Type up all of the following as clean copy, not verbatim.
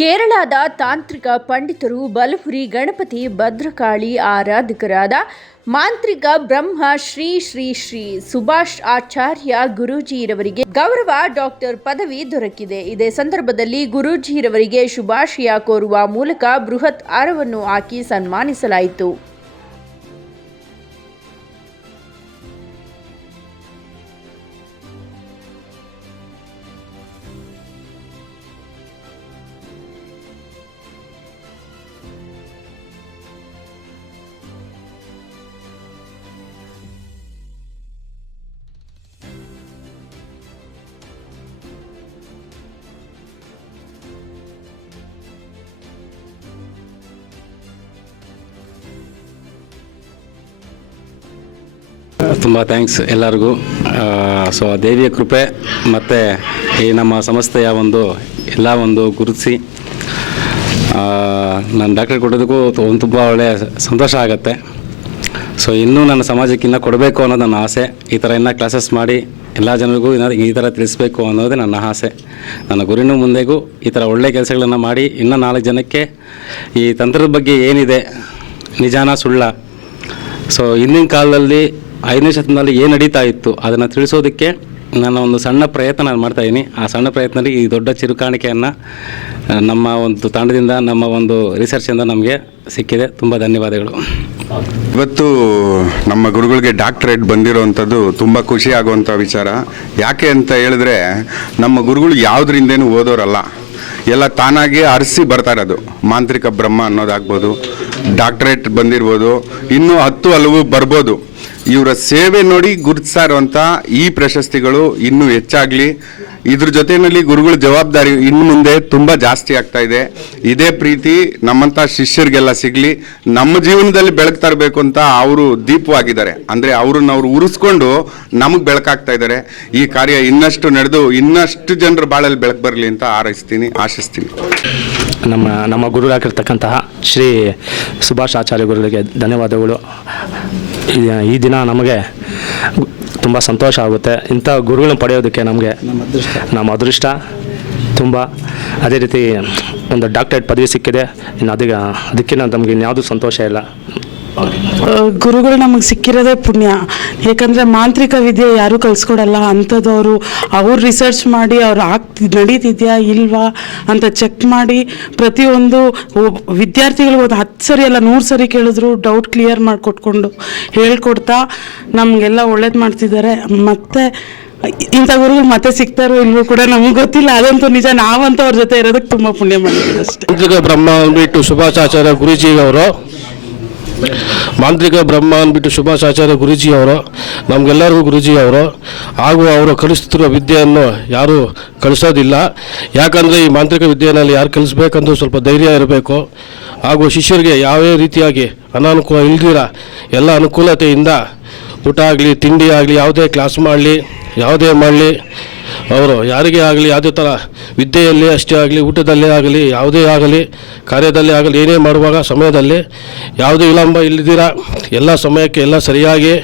ಕೇರಳದ ತಾಂತ್ರಿಕ ಪಂಡಿತರು ಬಲಪುರಿ ಗಣಪತಿ ಭದ್ರಕಾಳಿ ಆರಾಧಕರಾದ ಮಾಂತ್ರಿಕ ಬ್ರಹ್ಮ ಶ್ರೀ ಶ್ರೀ ಶ್ರೀ ಸುಭಾಷ್ ಆಚಾರ್ಯ ಗುರೂಜಿರವರಿಗೆ ಗೌರವ ಡಾಕ್ಟರ್ ಪದವಿ ದೊರಕಿದೆ. ಇದೇ ಸಂದರ್ಭದಲ್ಲಿ ಗುರೂಜಿರವರಿಗೆ ಶುಭಾಶಯ ಕೋರುವ ಮೂಲಕ ಬೃಹತ್ ಹಾರವನ್ನು ಹಾಕಿ ಸನ್ಮಾನಿಸಲಾಯಿತು. ತುಂಬ ಥ್ಯಾಂಕ್ಸ್ ಎಲ್ಲರಿಗೂ. ಸೊ ದೇವಿಯ ಕೃಪೆ ಮತ್ತು ಈ ನಮ್ಮ ಸಂಸ್ಥೆಯ ಎಲ್ಲ ಗುರುತಿಸಿ ನಾನು ಡಾಕ್ಟರೇಟ್ ಕೊಡೋದಕ್ಕೂ ತುಂಬ ಒಳ್ಳೆಯ ಸಂತೋಷ ಆಗುತ್ತೆ. ಸೊ ಇನ್ನೂ ನನ್ನ ಸಮಾಜಕ್ಕೆ ಇನ್ನೂ ಕೊಡಬೇಕು ಅನ್ನೋದು ನನ್ನ ಆಸೆ. ಈ ಥರ ಇನ್ನೂ ಕ್ಲಾಸಸ್ ಮಾಡಿ ಎಲ್ಲ ಜನರಿಗೂ ಈ ಥರ ತಿಳಿಸ್ಬೇಕು ಅನ್ನೋದೇ ನನ್ನ ಆಸೆ. ನನ್ನ ಗುರಿನೂ ಮುಂದೆಗೂ ಈ ಥರ ಒಳ್ಳೆಯ ಕೆಲಸಗಳನ್ನು ಮಾಡಿ ಇನ್ನೂ 4 ಜನಕ್ಕೆ ಈ ತಂತ್ರದ ಬಗ್ಗೆ ಏನಿದೆ, ನಿಜಾನ ಸುಳ್ಳ, ಸೊ ಹಿಂದಿನ ಕಾಲದಲ್ಲಿ 5ನೇ ಶತಮಾನದಲ್ಲಿ ಏನು ನಡೀತಾ ಇತ್ತು ಅದನ್ನು ತಿಳಿಸೋದಕ್ಕೆ ನನ್ನ ಒಂದು ಸಣ್ಣ ಪ್ರಯತ್ನ ನಾನು ಮಾಡ್ತಾಯಿದ್ದೀನಿ. ಆ ಸಣ್ಣ ಪ್ರಯತ್ನದಲ್ಲಿ ಈ ದೊಡ್ಡ ಚಿರುಕಾಣಿಕೆಯನ್ನು ನಮ್ಮ ಒಂದು ತಂಡದಿಂದ, ನಮ್ಮ ಒಂದು ರಿಸರ್ಚಿಂದ ನಮಗೆ ಸಿಕ್ಕಿದೆ. ತುಂಬ ಧನ್ಯವಾದಗಳು. ಇವತ್ತು ನಮ್ಮ ಗುರುಗಳಿಗೆ ಡಾಕ್ಟರೇಟ್ ಬಂದಿರೋವಂಥದ್ದು ತುಂಬ ಖುಷಿ ಆಗುವಂಥ ವಿಚಾರ. ಯಾಕೆ ಅಂತ ಹೇಳಿದ್ರೆ ನಮ್ಮ ಗುರುಗಳು ಯಾವುದರಿಂದೇನು ಓದೋರಲ್ಲ, ಎಲ್ಲ ತಾನಾಗಿ ಅರಸಿ ಬರ್ತಾ ಇರೋದು. ಮಾಂತ್ರಿಕ ಬ್ರಹ್ಮ ಅನ್ನೋದಾಗ್ಬೋದು, ಡಾಕ್ಟರೇಟ್ ಬಂದಿರ್ಬೋದು, ಇನ್ನೂ 10 ಹಲವು ಬರ್ಬೋದು. ಇವರ ಸೇವೆ ನೋಡಿ ಗುರುತಿಸ್ತಾ ಇರುವಂಥ ಈ ಪ್ರಶಸ್ತಿಗಳು ಇನ್ನೂ ಹೆಚ್ಚಾಗಲಿ. ಇದ್ರ ಜೊತೆಯಲ್ಲಿ ಗುರುಗಳ ಜವಾಬ್ದಾರಿ ಇನ್ನು ಮುಂದೆ ತುಂಬ ಜಾಸ್ತಿ ಆಗ್ತಾ ಇದೆ. ಇದೇ ಪ್ರೀತಿ ನಮ್ಮಂಥ ಶಿಷ್ಯರಿಗೆಲ್ಲ ಸಿಗಲಿ. ನಮ್ಮ ಜೀವನದಲ್ಲಿ ಬೆಳಕು ತರಬೇಕು ಅಂತ ಅವರು ದೀಪವಾಗಿದ್ದಾರೆ. ಅಂದರೆ ಅವ್ರನ್ನ ಉರಿಸ್ಕೊಂಡು ನಮಗೆ ಬೆಳಕಾಗ್ತಾ ಇದ್ದಾರೆ. ಈ ಕಾರ್ಯ ಇನ್ನಷ್ಟು ನಡೆದು ಇನ್ನಷ್ಟು ಜನರ ಬಾಳಲ್ಲಿ ಬೆಳಕು ಬರಲಿ ಅಂತ ಆಶಿಸ್ತೀನಿ. ನಮ್ಮ ಗುರುಗಳಾಗಿರ್ತಕ್ಕಂತಹ ಶ್ರೀ ಸುಭಾಷ್ ಆಚಾರ್ಯ ಗುರುಗಳಿಗೆ ಧನ್ಯವಾದಗಳು. ಈ ದಿನ ನಮಗೆ ತುಂಬ ಸಂತೋಷ ಆಗುತ್ತೆ. ಇಂಥ ಗುರುಗಳನ್ನ ಪಡೆಯೋದಕ್ಕೆ ನಮ್ಮ ಅದೃಷ್ಟ ತುಂಬ. ಅದೇ ರೀತಿ ಒಂದು ಡಾಕ್ಟರೇಟ್ ಪದವಿ ಸಿಕ್ಕಿದೆ. ಇನ್ನು ಅದಕ್ಕಿಂತ ನಮಗೆ ಇನ್ಯಾವುದೂ ಸಂತೋಷ ಇಲ್ಲ. ಗುರುಗಳು ನಮಗೆ ಸಿಕ್ಕಿರೋದೇ ಪುಣ್ಯ. ಏಕೆಂದರೆ ಮಾಂತ್ರಿಕ ವಿದ್ಯೆ ಯಾರೂ ಕಲಿಸ್ಕೊಡಲ್ಲ. ಅಂಥದ್ದವರು ಅವ್ರು ರಿಸರ್ಚ್ ಮಾಡಿ ಅವ್ರು ನಡೀತಿದೆಯಾ ಇಲ್ವಾ ಅಂತ ಚೆಕ್ ಮಾಡಿ ಪ್ರತಿಯೊಂದು ವಿದ್ಯಾರ್ಥಿಗಳು 10 ಸರಿ ಅಲ್ಲ 100 ಸರಿ ಕೇಳಿದ್ರು ಡೌಟ್ ಕ್ಲಿಯರ್ ಮಾಡಿಕೊಟ್ಕೊಂಡು ಹೇಳ್ಕೊಡ್ತಾ ನಮಗೆಲ್ಲ ಒಳ್ಳೇದು ಮಾಡ್ತಿದ್ದಾರೆ. ಮತ್ತು ಇಂಥ ಗುರುಗಳು ಮತ್ತೆ ಸಿಗ್ತಾರೋ ಇಲ್ವೋ ಕೂಡ ನಮಗೆ ಗೊತ್ತಿಲ್ಲ. ಅದಂತೂ ನಿಜ. ನಾವಂತೂ ಅವ್ರ ಜೊತೆ ಇರೋದಕ್ಕೆ ತುಂಬ ಪುಣ್ಯ ಮಾಡಿದ್ದೀವಿ ಅಷ್ಟೇ. ಮಾಂತ್ರಿಕ ಬ್ರಹ್ಮ ಅಂದ್ಬಿಟ್ಟು ಸುಭಾಷ್ ಆಚಾರ್ಯ ಗುರೂಜಿಯವರು, ಮಾಂತ್ರಿಕ ಬ್ರಹ್ಮ ಅಂದ್ಬಿಟ್ಟು ಸುಭಾಷ್ ಆಚಾರ್ಯ ಗುರೂಜಿಯವರು ನಮಗೆಲ್ಲರಿಗೂ ಗುರೂಜಿಯವರು. ಹಾಗೂ ಅವರು ಕಲಿಸ್ತಿರೋ ವಿದ್ಯೆಯನ್ನು ಯಾರೂ ಕಲಿಸೋದಿಲ್ಲ. ಯಾಕಂದರೆ ಈ ಮಾಂತ್ರಿಕ ವಿದ್ಯೆಯಲ್ಲಿ ಯಾರು ಕಲಿಸ್ಬೇಕಂದ್ರೂ ಸ್ವಲ್ಪ ಧೈರ್ಯ ಇರಬೇಕು. ಹಾಗೂ ಶಿಷ್ಯರಿಗೆ ಯಾವುದೇ ರೀತಿಯಾಗಿ ಅನಾನುಕೂಲ ಇಲ್ದಿರ ಎಲ್ಲ ಅನುಕೂಲತೆಯಿಂದ ಊಟ ಆಗಲಿ, ತಿಂಡಿ ಆಗಲಿ, ಯಾವುದೇ ಕ್ಲಾಸ್ ಮಾಡಲಿ, ಯಾವುದೇ ಮಾಡಲಿ, ಅವರು ಯಾರಿಗೇ ಆಗಲಿ ಯಾವುದೇ ಥರ ವಿದ್ಯೆಯಲ್ಲಿ ಅಷ್ಟೇ ಆಗಲಿ, ಊಟದಲ್ಲೇ ಆಗಲಿ, ಯಾವುದೇ ಆಗಲಿ, ಕಾರ್ಯದಲ್ಲೇ ಆಗಲಿ, ಏನೇ ಮಾಡುವಾಗ ಸಮಯದಲ್ಲಿ ಯಾವುದೇ ವಿಳಂಬ ಇಲ್ಲದಿರ ಎಲ್ಲ ಸಮಯಕ್ಕೆ ಎಲ್ಲ ಸರಿಯಾಗಿ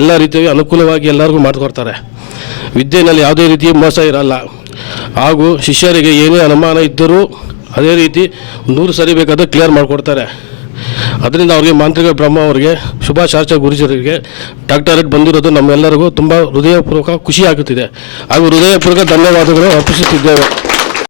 ಎಲ್ಲ ರೀತಿಯಾಗಿ ಅನುಕೂಲವಾಗಿ ಎಲ್ಲರಿಗೂ ಮಾಡಿಕೊಡ್ತಾರೆ. ವಿದ್ಯೆಯಲ್ಲಿ ಯಾವುದೇ ರೀತಿಯ ಮೋಸ ಇರಲ್ಲ. ಹಾಗೂ ಶಿಷ್ಯರಿಗೆ ಏನೇ ಅನುಮಾನ ಇದ್ದರೂ ಅದೇ ರೀತಿ 100 ಸರಿ ಬೇಕಾದ್ರೆ ಕ್ಲಿಯರ್ ಮಾಡಿಕೊಡ್ತಾರೆ. ಅದರಿಂದ ಅವ್ರಿಗೆ ಮಾಂತ್ರಿಕ ಬ್ರಹ್ಮ ಅವರಿಗೆ ಸುಭಾಷ್ ಆಚಾರ್ಯ ಗುರೂಜಿಯವರಿಗೆ ಡಾಕ್ಟರೇಟ್ ಬಂದಿರೋದು ನಮ್ಮೆಲ್ಲರಿಗೂ ತುಂಬ ಹೃದಯಪೂರ್ವಕ ಖುಷಿ ಆಗುತ್ತಿದೆ. ಹಾಗೂ ಹೃದಯಪೂರ್ವಕ ಧನ್ಯವಾದಗಳು ಅರ್ಪಿಸುತ್ತಿದ್ದೇವೆ.